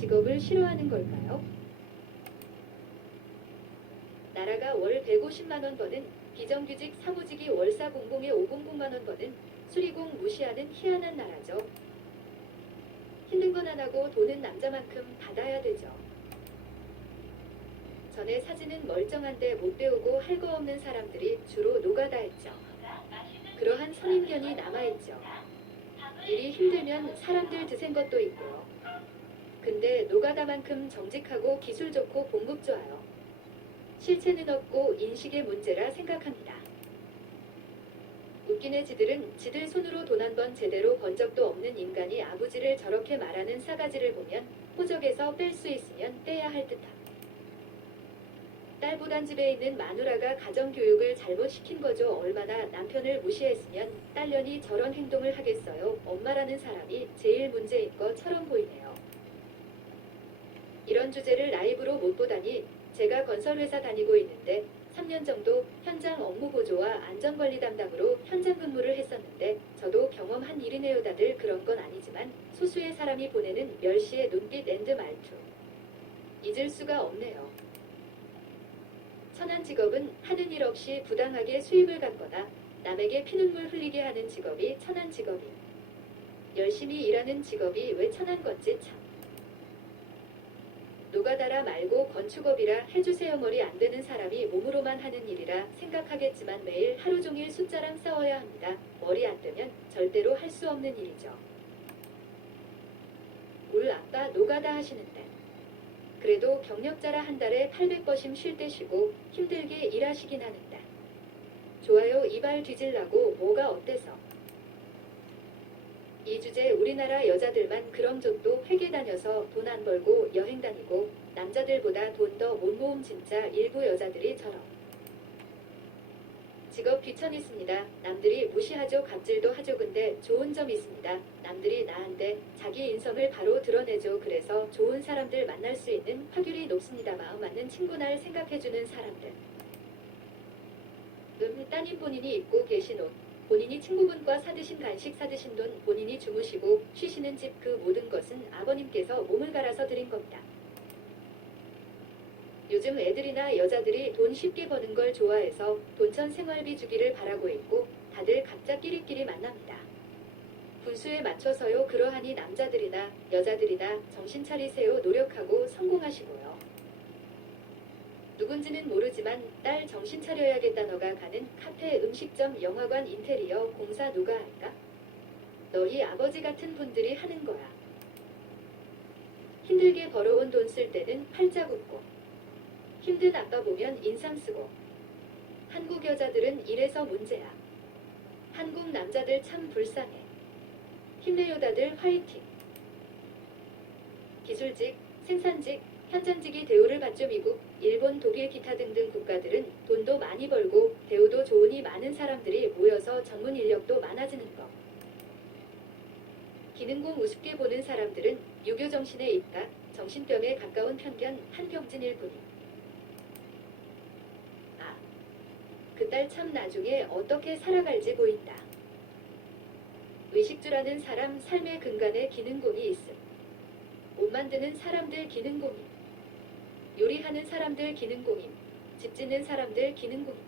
직업을 싫어하는 걸까요? 나라가 월 150만 원 버는 비정규직 사무직이 월사 공공에 500만 원 버는 수리공 무시하는 희한한 나라죠. 힘든 건 안 하고 돈은 남자만큼 받아야 되죠. 전에 사진은 멀쩡한데 못 배우고 할 거 없는 사람들이 주로 노가다 했죠. 그러한 선입견이 남아있죠. 일이 힘들면 사람들 드센 것도 있고요. 근데 노가다만큼 정직하고 기술 좋고 봉급 좋아요. 실체는 없고 인식의 문제라 생각합니다. 웃기네 지들은 지들 손으로 돈 한 번 제대로 번 적도 없는 인간이 아버지를 저렇게 말하는 싸가지를 보면 호적에서 뺄 수 있으면 빼야 할 듯함. 딸보단 집에 있는 마누라가 가정교육을 잘못시킨 거죠. 얼마나 남편을 무시했으면 딸년이 저런 행동을 하겠어요. 엄마라는 사람이 제일 문제인 것처럼 보이네요. 이런 주제를 라이브로 못 보다니. 제가 건설회사 다니고 있는데 3년 정도 현장 업무 보조와 안전관리 담당으로 현장 근무를 했었는데 저도 경험한 일이네요. 다들 그런 건 아니지만 소수의 사람이 보내는 멸시의 눈빛 앤드 말투. 잊을 수가 없네요. 천한 직업은 하는 일 없이 부당하게 수입을 갖거나 남에게 피눈물 흘리게 하는 직업이 천한 직업임. 열심히 일하는 직업이 왜 천한 건지 참. 노가다라 말고 건축업이라 해주세요. 머리 안 되는 사람이 몸으로만 하는 일이라 생각하겠지만 매일 하루 종일 숫자랑 싸워야 합니다. 머리 안 되면 절대로 할 수 없는 일이죠. 울 아빠 노가다 하시는데 그래도 경력자라 한 달에 800버심 쉴 때 쉬고 힘들게 일하시긴 하는데 좋아요. 이발 뒤질라고 뭐가 어때서. 이 주제 우리나라 여자들만 그럼저도 회계 다녀서 돈 안 벌고 여행 다니고 남자들보다 돈 더 못 모음 진짜 일부 여자들이 저럼. 직업 귀천 있습니다. 남들이 무시하죠. 갑질도 하죠. 근데 좋은 점 있습니다. 남들이 나한테 자기 인성을 바로 드러내죠. 그래서 좋은 사람들 만날 수 있는 확률이 높습니다. 마음 맞는 친구 날 생각해주는 사람들. 따님 본인이 입고 계신 옷, 본인이 친구분과 사드신 간식, 사드신 돈, 본인이 주무시고 쉬시는 집, 그 모든 것은 아버님께서 몸을 갈아서 드린 겁니다. 요즘 애들이나 여자들이 돈 쉽게 버는 걸 좋아해서 돈천 생활비 주기를 바라고 있고 다들 각자 끼리끼리 만납니다. 분수에 맞춰서요. 그러하니 남자들이나 여자들이나 정신 차리세요. 노력하고 성공하시고요. 누군지는 모르지만 딸 정신 차려야겠다. 너가 가는 카페, 음식점, 영화관, 인테리어, 공사 누가 할까? 너희 아버지 같은 분들이 하는 거야. 힘들게 벌어온 돈 쓸 때는 팔자 굽고 힘든 아빠 보면 인상 쓰고. 한국 여자들은 이래서 문제야. 한국 남자들 참 불쌍해. 힘내요 다들 화이팅. 기술직, 생산직, 현장직이 대우를 받죠. 미국, 일본, 독일 기타 등등 국가들은 돈도 많이 벌고 대우도 좋으니 많은 사람들이 모여서 전문 인력도 많아지는 것. 기능공 우습게 보는 사람들은 유교 정신에 입각, 정신병에 가까운 편견 한병진일 뿐임. 아, 그 딸 참 나중에 어떻게 살아갈지 보인다. 의식주라는 사람 삶의 근간에 기능공이 있음. 옷 만드는 사람들 기능공임. 요리하는 사람들 기능공임. 집 짓는 사람들 기능공임.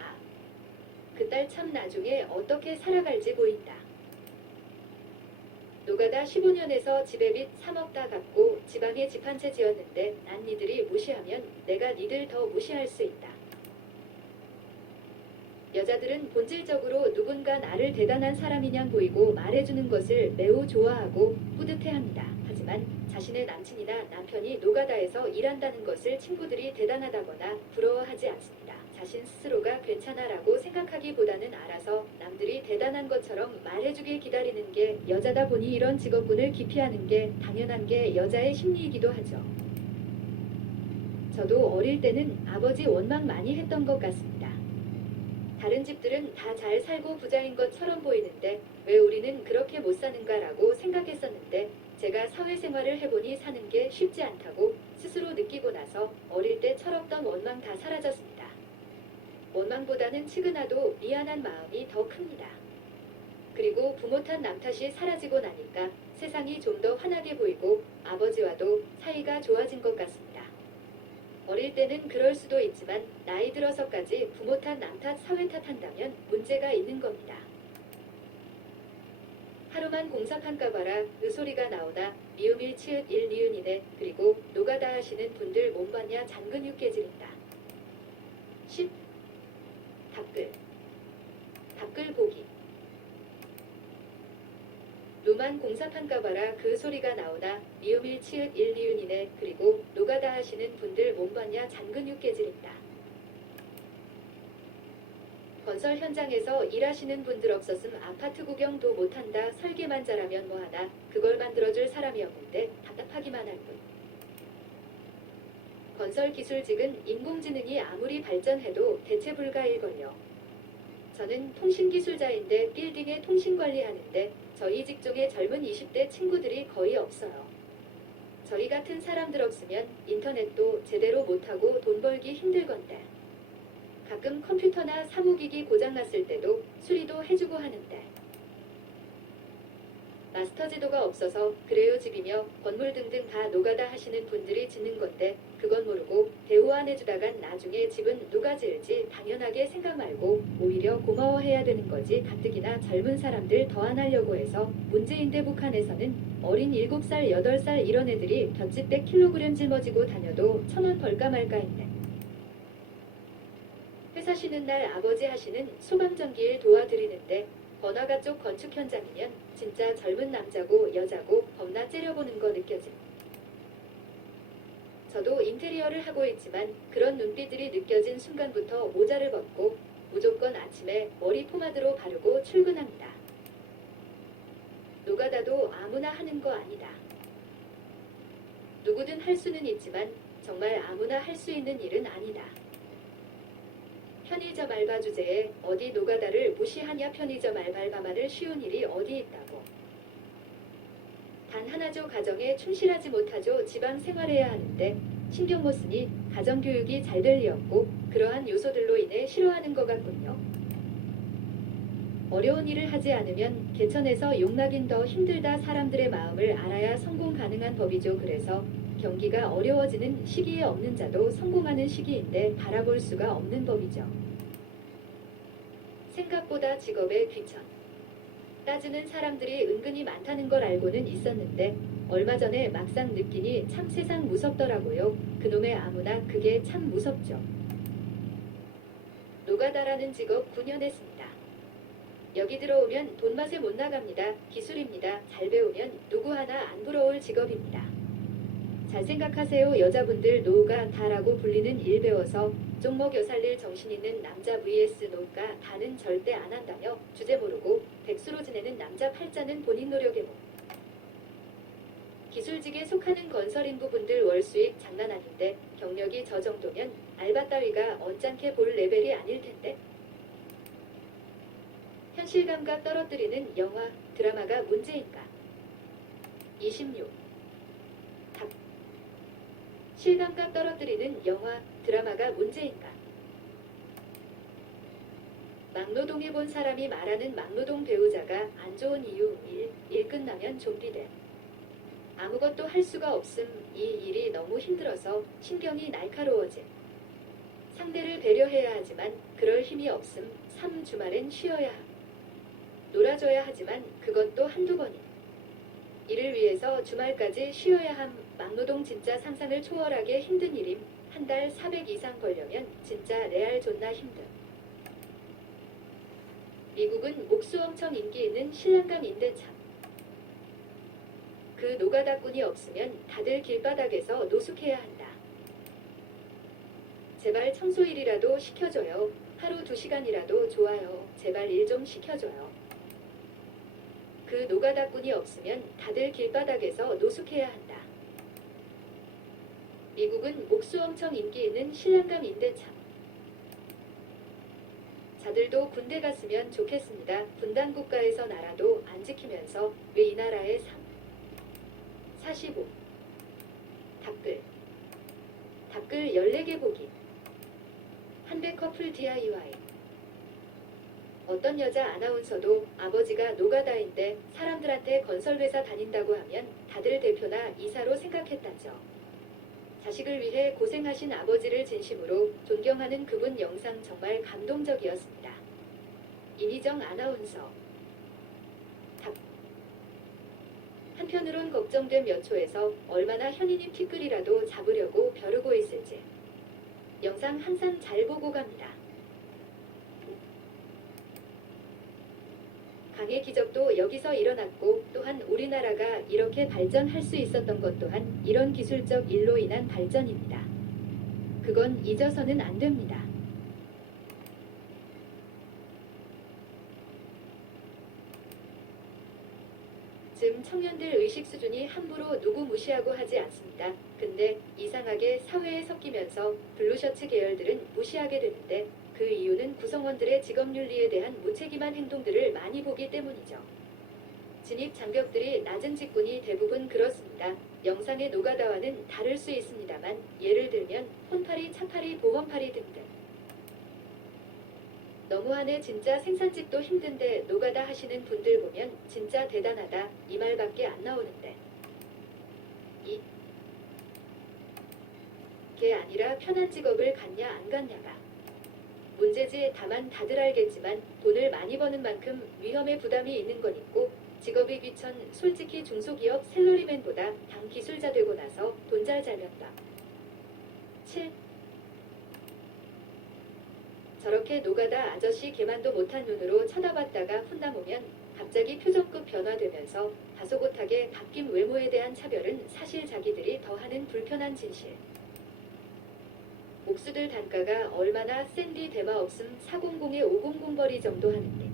아, 그 딸 참 나중에 어떻게 살아갈지 보인다. 노가다 15년에서 집에 빚 3억 다 갚고 지방에 집 한 채 지었는데 난 니들이 무시하면 내가 니들 더 무시할 수 있다. 여자들은 본질적으로 누군가 나를 대단한 사람이냐 보이고 말해주는 것을 매우 좋아하고 뿌듯해합니다. 하지만 자신의 남친이나 남편이 노가다에서 일한다는 것을 친구들이 대단하다거나 부러워하지 않습니다. 자신 스스로가 괜찮아라고 생각하기보다는 알아서 남들이 대단한 것처럼 말해주길 기다리는 게 여자다 보니 이런 직업군을 기피하는 게 당연한 게 여자의 심리이기도 하죠. 저도 어릴 때는 아버지 원망 많이 했던 것 같습니다. 다른 집들은 다 잘 살고 부자인 것처럼 보이는데 왜 우리는 그렇게 못 사는가라고 생각했었는데 제가 사회생활을 해보니 사는 게 쉽지 않다고 스스로 느끼고 나서 어릴 때 철없던 원망 다 사라졌습니다. 원망보다는 측은하도 미안한 마음이 더 큽니다. 그리고 부모 탓 남 탓이 사라지고 나니까 세상이 좀 더 환하게 보이고 아버지와도 사이가 좋아진 것 같습니다. 어릴 때는 그럴 수도 있지만 나이 들어서까지 부모 탓, 남 탓, 사회 탓한다면 문제가 있는 겁니다. 하루만 공사판 까봐라 소리가 나오나 미음일 치읓 일 니은이네. 그리고 노가다 하시는 분들 몸 봤냐 잔근육 깨지린다. 10. 답글 보기. 누만 공사판 까봐라 소리가 나오나 미음일 치읓 일 니은이네. 그리고 노가다 하시는 분들 몸 봤냐 잔근육 깨지린다. 건설 현장에서 일하시는 분들 없었음 아파트 구경도 못한다. 설계만 잘하면 뭐하나. 그걸 만들어줄 사람이 없는데 답답하기만 할 뿐. 건설 기술직은 인공지능이 아무리 발전해도 대체 불가일걸요. 저는 통신기술자인데 빌딩에 통신관리하는데 저희 직종의 젊은 20대 친구들이 거의 없어요. 저희 같은 사람들 없으면 인터넷도 제대로 못하고 돈 벌기 힘들건데. 가끔 컴퓨터나 사무기기 고장났을 때도 수리도 해주고 하는데. 마스터 제도가 없어서 그래요 집이며 건물 등등 다 노가다 하시는 분들이 짓는 건데 그건 모르고 대우 안 해주다간 나중에 집은 누가 지을지 당연하게 생각 말고 오히려 고마워해야 되는 거지. 가뜩이나 젊은 사람들 더 안 하려고 해서 문제인데 북한에서는 어린 7살, 8살 이런 애들이 볏짚대 킬로그램 짊어지고 다녀도 1,000원 벌까 말까 했네. 회사 쉬는 날 아버지 하시는 소방전기일 도와드리는데 번화가 쪽 건축 현장이면 진짜 젊은 남자고 여자고 겁나 째려보는 거 느껴짐. 저도 인테리어를 하고 있지만 그런 눈빛들이 느껴진 순간부터 모자를 벗고 무조건 아침에 머리 포마드로 바르고 출근합니다. 노가다도 아무나 하는 거 아니다. 누구든 할 수는 있지만 정말 아무나 할 수 있는 일은 아니다. 편의점 알바 주제에 어디 노가다를 무시하냐. 편의점 알바만을 쉬운 일이 어디 있다고. 단 하나죠. 가정에 충실하지 못하죠. 지방 생활해야 하는데 신경 못 쓰니 가정교육이 잘 될 리 없고 그러한 요소들로 인해 싫어하는 것 같군요. 어려운 일을 하지 않으면 개천에서 용나긴 더 힘들다. 사람들의 마음을 알아야 성공 가능한 법이죠. 그래서 경기가 어려워지는 시기에 없는 자도 성공하는 시기인데 바라볼 수가 없는 법이죠. 생각보다 직업의 귀천. 따지는 사람들이 은근히 많다는 걸 알고는 있었는데 얼마 전에 막상 느끼니 참 세상 무섭더라고요. 그놈의 아무나 그게 참 무섭죠. 노가다라는 직업 9년 했습니다. 여기 들어오면 돈맛에 못 나갑니다. 기술입니다. 잘 배우면 누구 하나 안 부러울 직업입니다. 잘 생각하세요. 여자분들 노가다라고 불리는 일 배워서 쪽 먹여 살릴 정신 있는 남자 vs 노가다는 절대 안 한다며 주제 모르고 백수로 지내는 남자 팔자는 본인 노력의 몸. 기술직에 속하는 건설인부분들 월수익 장난 아닌데 경력이 저 정도면 알바 따위가 언짢게 볼 레벨이 아닐 텐데. 현실감각 떨어뜨리는 영화, 드라마가 문제인가? 26. 답. 실감각 떨어뜨리는 영화, 드라마가 문제인가? 막노동해본 사람이 말하는 막노동 배우자가 안 좋은 이유 1. 일 끝나면 좀비됨. 아무것도 할 수가 없음. 2. 일이 너무 힘들어서 신경이 날카로워짐. 상대를 배려해야 하지만 그럴 힘이 없음. 3. 주말엔 쉬어야 함. 놀아줘야 하지만 그것도 한두 번임. 이를 위해서 주말까지 쉬어야 함. 막노동 진짜 상상을 초월하게 힘든 일임. 한 달 400 이상 벌려면 진짜 레알 존나 힘듦. 미국은 목수 엄청 인기 있는 신랑감인데 참. 그 노가다꾼이 없으면 다들 길바닥에서 노숙해야 한다. 제발 청소일이라도 시켜줘요. 하루 2시간이라도 좋아요. 제발 일 좀 시켜줘요. 그 노가다꾼이 없으면 다들 길바닥에서 노숙해야 한다. 미국은 목수 엄청 인기 있는 신랑감인데 참. 자들도 군대 갔으면 좋겠습니다. 분단국가에서 나라도 안 지키면서 왜 이 나라의 삶. 45. 답글 14개 보기. 한배 커플 DIY. 어떤 여자 아나운서도 아버지가 노가다인데 사람들한테 건설회사 다닌다고 하면 다들 대표나 이사로 생각했다죠. 자식을 위해 고생하신 아버지를 진심으로 존경하는 그분 영상 정말 감동적이었습니다. 이미정 아나운서. 한편으론 걱정된 몇 초에서 얼마나 현인님 티끌이라도 잡으려고 벼르고 있을지. 영상 항상 잘 보고 갑니다. 강의 기적도 여기서 일어났고 또한 우리나라가 이렇게 발전할 수 있었던 것 또한 이런 기술적 일로 인한 발전입니다. 그건 잊어서는 안 됩니다. 지금 청년들 의식 수준이 함부로 누구 무시하고 하지 않습니다. 근데 이상하게 사회에 섞이면서 블루셔츠 계열들은 무시하게 되는데 그 이유는 구성원들의 직업윤리에 대한 무책임한 행동들을 많이 보기 때문이죠. 진입 장벽들이 낮은 직군이 대부분 그렇습니다. 영상의 노가다와는 다를 수 있습니다만 예를 들면 혼팔이, 차팔이, 보험팔이 등등. 너무하네. 진짜 생산직도 힘든데 노가다 하시는 분들 보면 진짜 대단하다 이 말밖에 안 나오는데. 이게 아니라 편한 직업을 갖냐 안 갖냐가 문제지. 다만 다들 알겠지만 돈을 많이 버는 만큼 위험의 부담이 있는 건 있고 직업이 귀천. 솔직히 중소기업 샐러리맨보다 당 기술자 되고 나서 돈 잘 잘면다. 7. 저렇게 노가다 아저씨 개만도 못한 눈으로 쳐다봤다가 혼나보면 갑자기 표정급 변화되면서 다소곳하게 바뀐 외모에 대한 차별은 사실 자기들이 더하는 불편한 진실. 옥수들 단가가 얼마나 센디 대마 없음 400에 500벌이 정도 하는데.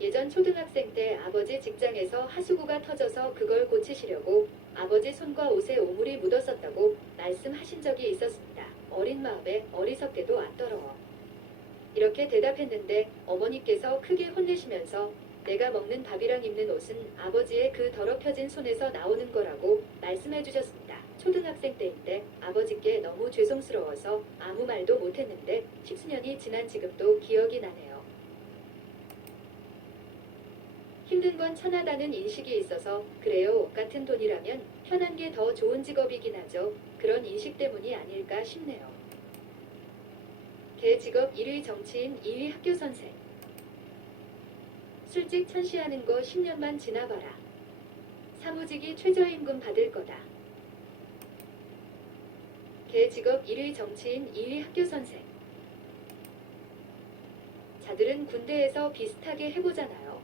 예전 초등학생 때 아버지 직장에서 하수구가 터져서 그걸 고치시려고 아버지 손과 옷에 오물이 묻었었다고 말씀하신 적이 있었습니다. 어린 마음에 어리석게도 안 더러워. 이렇게 대답했는데 어머니께서 크게 혼내시면서 내가 먹는 밥이랑 입는 옷은 아버지의 그 더럽혀진 손에서 나오는 거라고 말씀해 주셨습니다. 초등학생 때인데 아버지께 너무 죄송스러워서 아무 말도 못했는데 10수년이 지난 지금도 기억이 나네요. 힘든 건 천하다는 인식이 있어서 그래요. 같은 돈이라면 편한 게 더 좋은 직업이긴 하죠. 그런 인식 때문이 아닐까 싶네요. 개 직업 1위 정치인 2위 학교 선생. 술집 천시하는 거 10년만 지나봐라. 사무직이 최저임금 받을 거다. 개 직업 1위 정치인 2위 학교 선생. 자들은 군대에서 비슷하게 해보잖아요.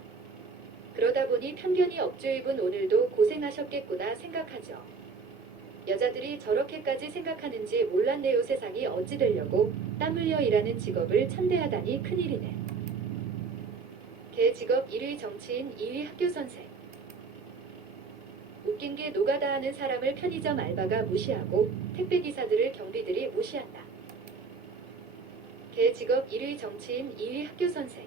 그러다 보니 편견이 업주입은 오늘도 고생하셨겠구나 생각하죠. 여자들이 저렇게까지 생각하는지 몰랐네요. 세상이 어찌 되려고 땀 흘려 일하는 직업을 천대하다니 큰일이네. 개 직업 1위 정치인 2위 학교 선생. 웃긴 게 노가다 하는 사람을 편의점 알바가 무시하고 택배기사들을 경비들이 무시한다. 개 직업 1위 정치인 2위 학교 선생.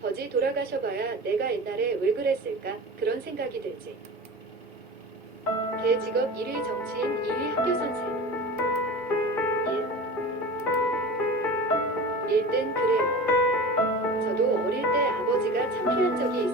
버지 돌아가셔봐야 내가 옛날에 왜 그랬을까 그런 생각이 들지. 개 직업 1위 정치인 2위 학교 선생. 1땐 그래요. 저도 어릴 때 아버지가 참피한 적이